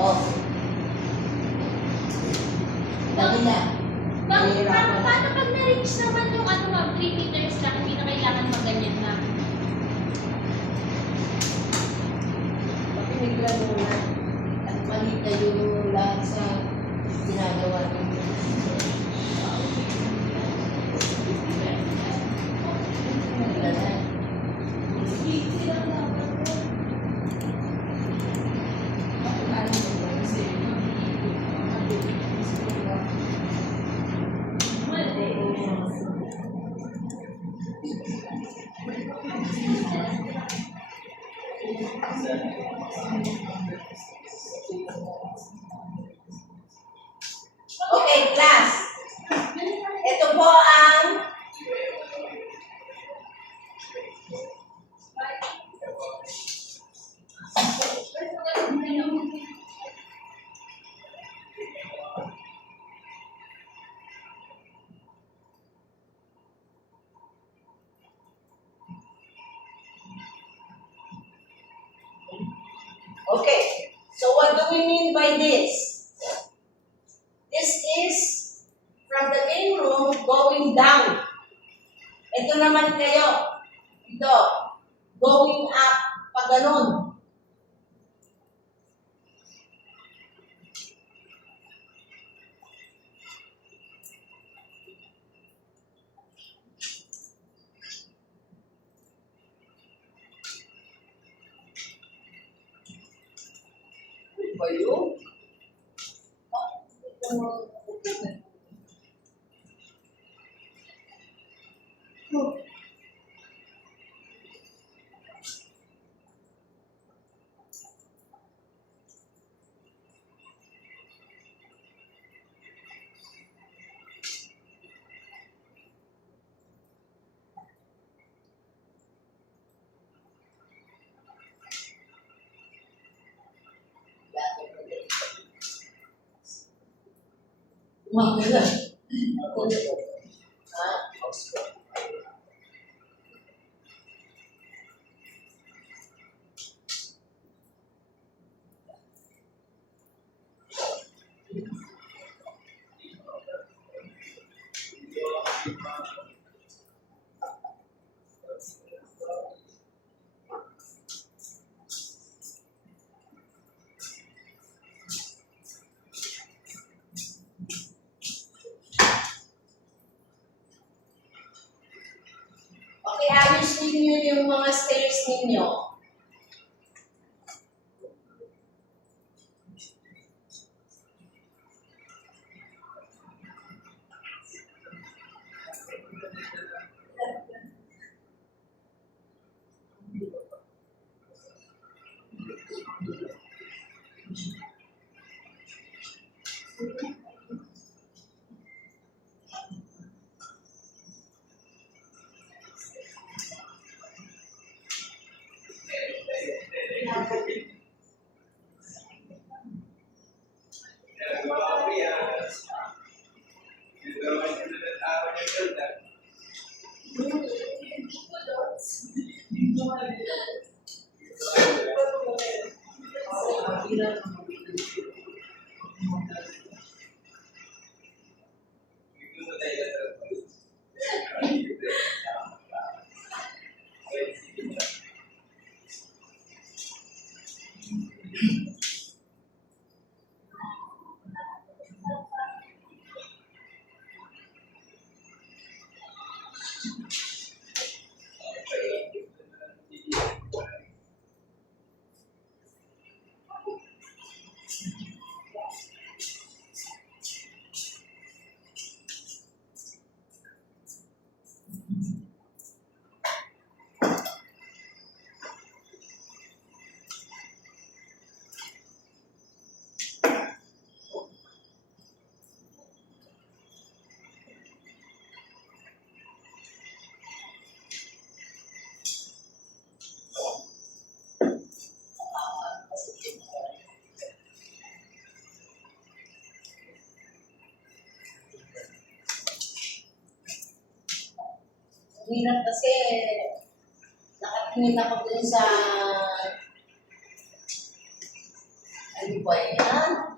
Oh. Dali na. Paano pag na-reach naman yung 3 meters lang, hindi na kailangan maganyan na? Pakinig lang muna. At mali kayo lahat sa ginagawa ninyo. Okay, class. Ito po ang okay. So what do we mean by this? This is from the main room going down. Ito naman kayo. Ito. Going up. Pag ganun. Ano ba yun? Magala. Okay, ayos ninyo yung mga stairs ninyo. Hirap kasi nakatingin ako dun sa ano ba yan?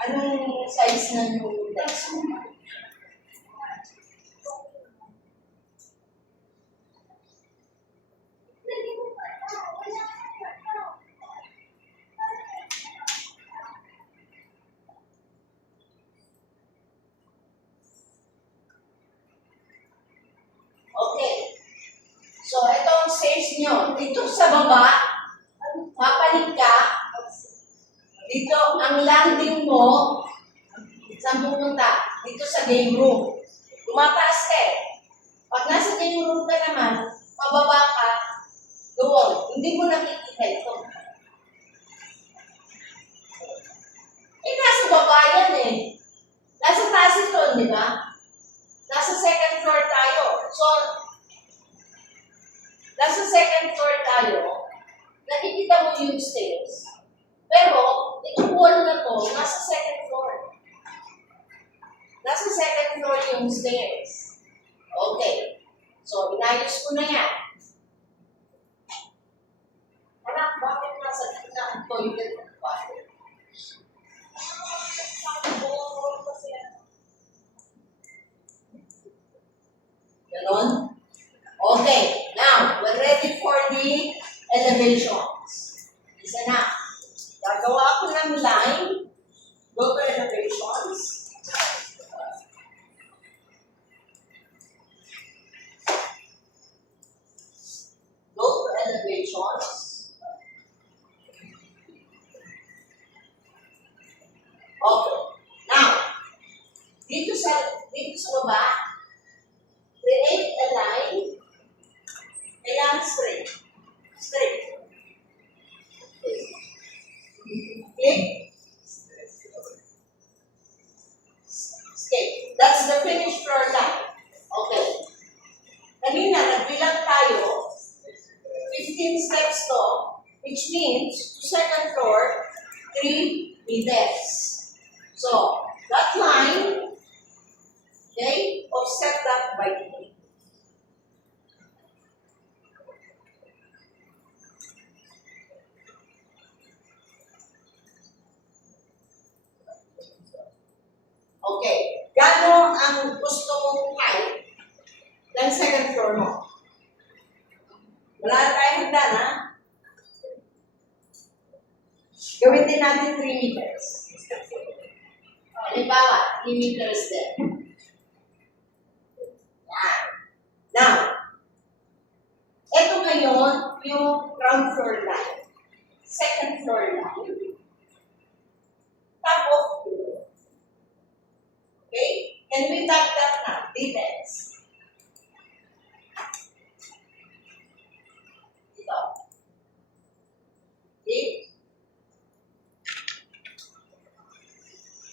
Anong size na yung desk mo? Okay. So, ito ang stage nyo. Dito sa baba, papalit ka. Dito, ang landing mo, saan pupunta? Dito sa game room. Tumataas ka eh. Pag nasa game room ka naman, pababa ka, doon. Hindi mo nakikita ito. Eh, nasa baba yan eh. Nasa taas ito, di ba? Nasa second floor tayo. So, nasa second floor tayo, nakikita mo yung stairs. Pero, itong wall na to, nasa second floor. Nasa second floor yung stairs. Okay. So, inayos ko na yan. Anak, bakit nasa gitna ang toilet ng bathroom? Ganon? Okay. Now, we're ready for the elevations. Isa na. Gagawa ako ng line. Go to elevations. Go to elevations. Okay. Now, dito sa baba, create a line. Kailangan straight. Straight. Click. Straight. That's the finished floor line. Okay. Kanina, nagbilang tayo, 15 steps to, which means, to second floor, 3 meters. So, that line, okay, offset that by 3. Okay. Gano ang gusto mong height ng second floor mo? Wala na tayong hagdan, ha? Gawin din natin 3 meters. Halimbawa, 3 meters din. Yan. Now, ito ngayon yung ground floor line. Second floor line. Top of floor. Okay? Can we tag that now? Details. Ito. Okay?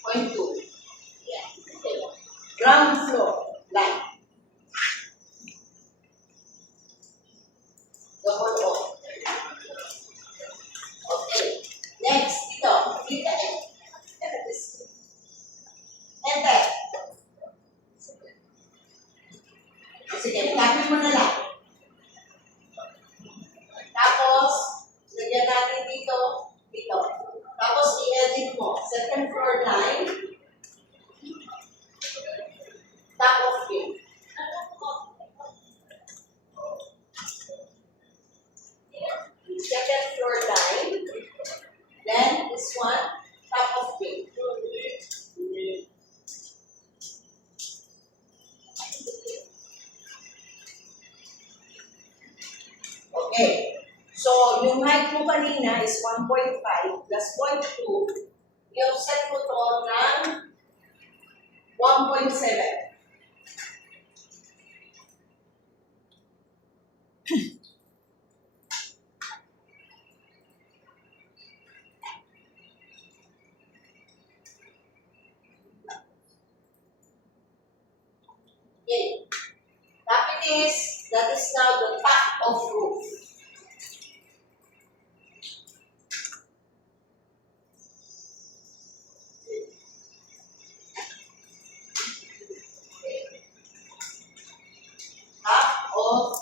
Point 2. Yeah. Okay. Ground floor line. Double O. Okay. Next. Ito. Dito. Enter. Sige, copy mo na lang. Tapos, lagyan natin dito, dito. Tapos, i-edit mo. Second floor line. Top of view. Second floor line. Then, this one, top of view. Okay. So, yung height mo kanina is 1.5 plus 0.2. I-offset mo to ng 1.7. this, that is now the top of roof. Top of.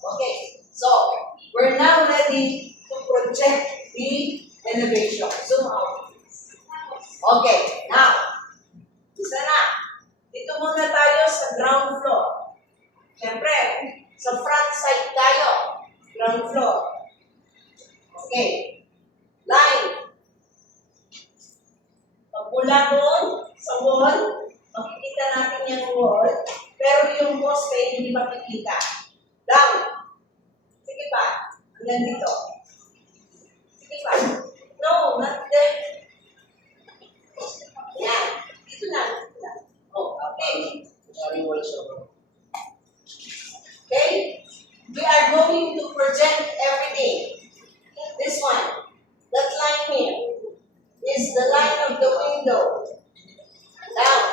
Okay, so we're now ready to project the elevation. Zoom out. Okay, now, isa na. Dito muna tayo sa ground floor. Siyempre, sa front side tayo. Ground floor. Okay. Line. Pag mula doon sa wall, makikita natin yung wall, pero yung poste hindi makikita. Down. Sige pa. Hanggang dito. Sige pa. No, not there. Yan. Dito na. Dito na. Oh, okay. Okay? We are going to project everything. This one. That line here is the line of the window. Down.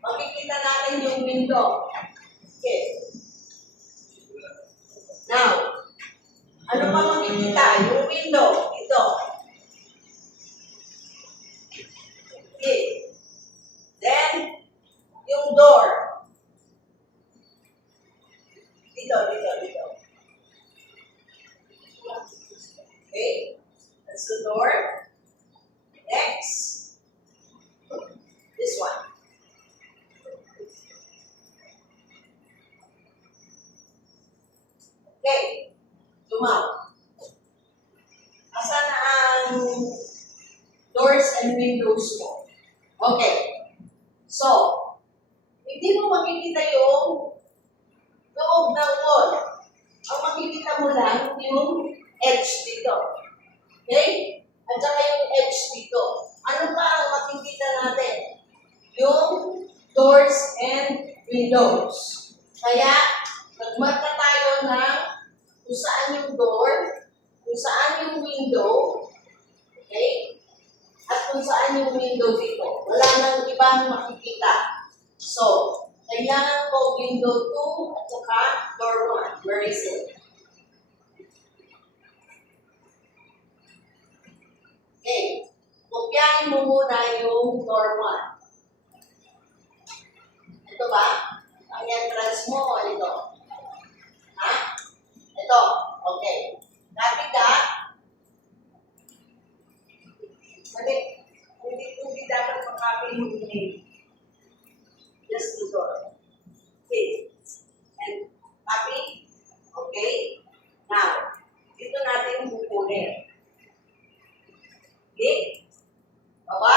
Makikita natin yung window. Okay. Now, ano pa makikita? Yung window. Ito. Okay. Then, yung door. Dito, dito, dito. Okay. That's the door. Next. This one. Okay. Tumaw. Asan ang doors and windows mo? Okay. So, hindi mo makikita yung loob ng wall. Ang makikita mo lang yung edge dito. Okay? At saka yung edge dito. Ano pa ang makikita natin? Yung doors and windows. Kaya, nagmarka tayo ng kung saan yung door, kung saan yung window, okay? At kung saan yung window dito. Wala nang ibang makikita. So, kailangan ko window 2 at saka door 1. Where is it? Okay. Kopyahin mo muna yung door 1. Ito ba? Ang entrance mo o ito? Ha? Ito. Okay. Copy that. Hindi dapat makapin yung name. Just the door. Okay. And copy. Okay. Now, dito natin kukunin. Okay. Baba.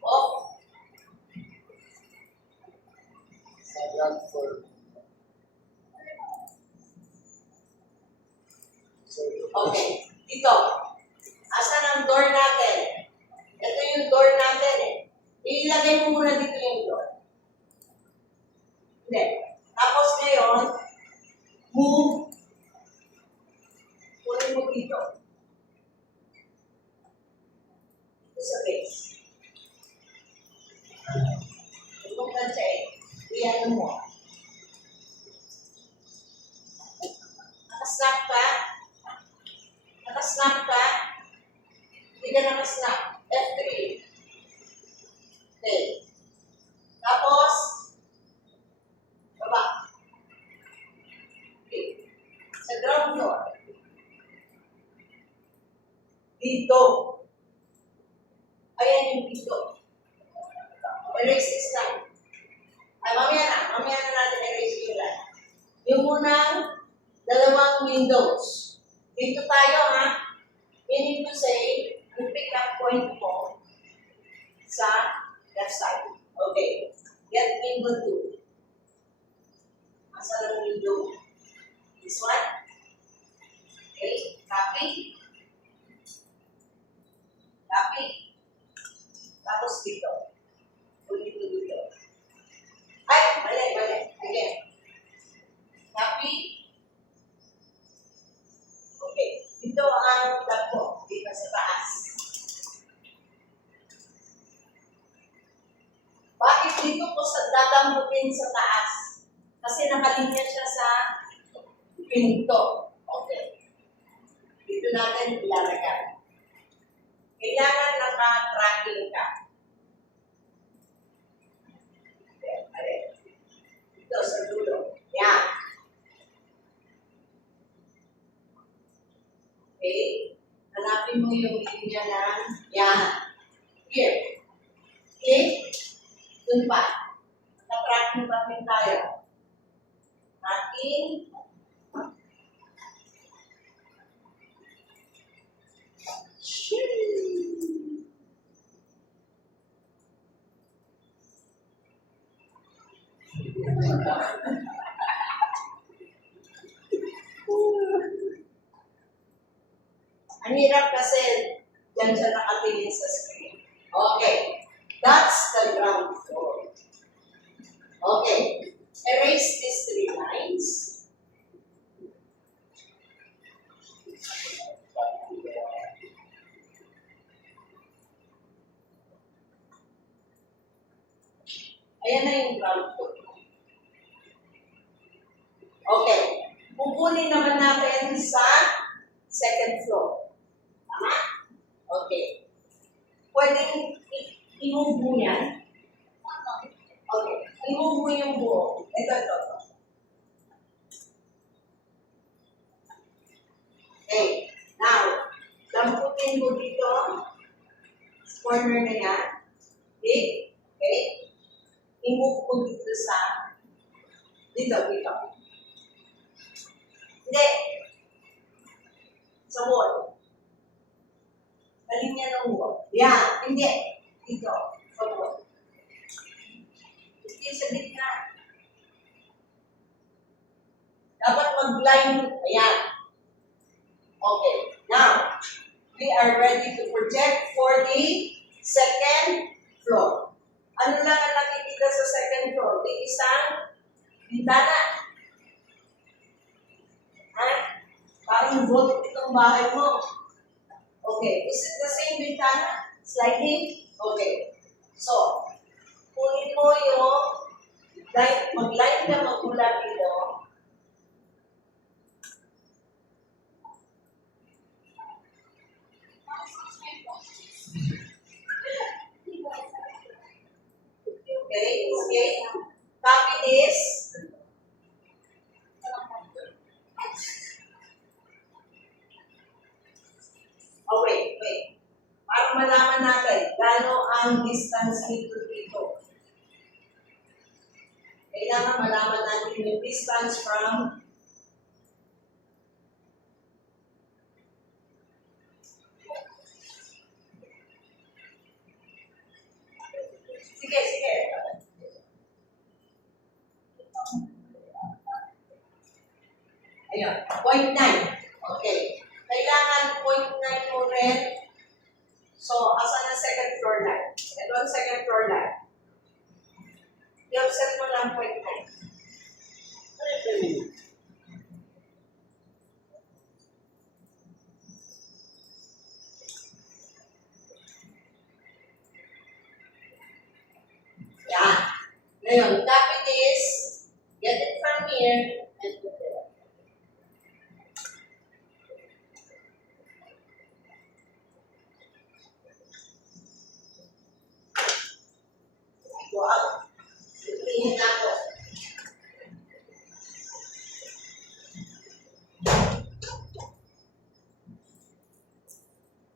Off. Okay. Dito. Asan ang door natin? Ito yung door natin eh. Ilagay mo muna dito yung door. Hindi. Tapos ngayon, move. Kunin mo dito. Ito sa base. Itong kantsa eh. Iyan mo. Nakasnap ka? Nakasnap ka? Hindi ka nakasnap. F3. Okay. Tapos, baba. Okay. Sa ground floor. Dito. Ayan yung dito. Erase this line. Ay, mamaya na natin erase yung line. Yung unang dalawang windows. Dito tayo ha. Meaning to say, yung pick up point mo sa left side. Okay. Get window 2. Asa lang window? This one. Okay. Copy. Copy. Tapos dito. Ulit dito. Ay, mali. Again. Copy. Okay. Dito ang plug mo. Dito sa taas. lambutin sa taas. Kasi nakalinya siya sa pinto. Okay. Dito natin ilalagay. Kailangan naka-tracking ka. Okay. Ito sa dulo. Yan. Okay. Hanapin mo yung linya ng yan. Here. Okay. Dun pa. Naka-tracking pa rin tayo. Tracking. Ang hirap kasi dyan siya nakatingin sa screen. Okay. That's the ground floor. Okay. Erase these 3 lines. Ayan na yung ground floor. Okay. Pupunin naman natin sa second floor. Tama? Okay. Pwedeng i-move mo yan. Okay. I-move mo yung buo. Ito. Okay. Now, lamputin mo dito. Corner na yan. Okay? Okay? I-move mo dito sa dito. Hindi. Sa wall. Kalinya ng wall. Yan. Hindi. Dito. Sa wall. Hindi sa gitna. Dapat mag-line. Ayan. Okay. Now, we are ready to project for the second floor. Ano lang ang nakikita sa second floor? Di isang bintana. Ha? Parang vault itong bahay mo. Okay. Is it the same bintana? Sliding? Okay. So, kunin mo yung mag-line ka magmula dito. Okay. Copy this. Oh, wait. Para malaman natin gaano ang distance dito. Kailangan malaman natin yung distance from Sige. Ayun, 0.9. Okay. Kailangan 0.9 mo rin. So, asan ang second floor line? Ito ang second floor line. I-observe mo lang 0.9. Yan. Ngayon, copy this, get it from here, and put it up. Go out. Tingin ako.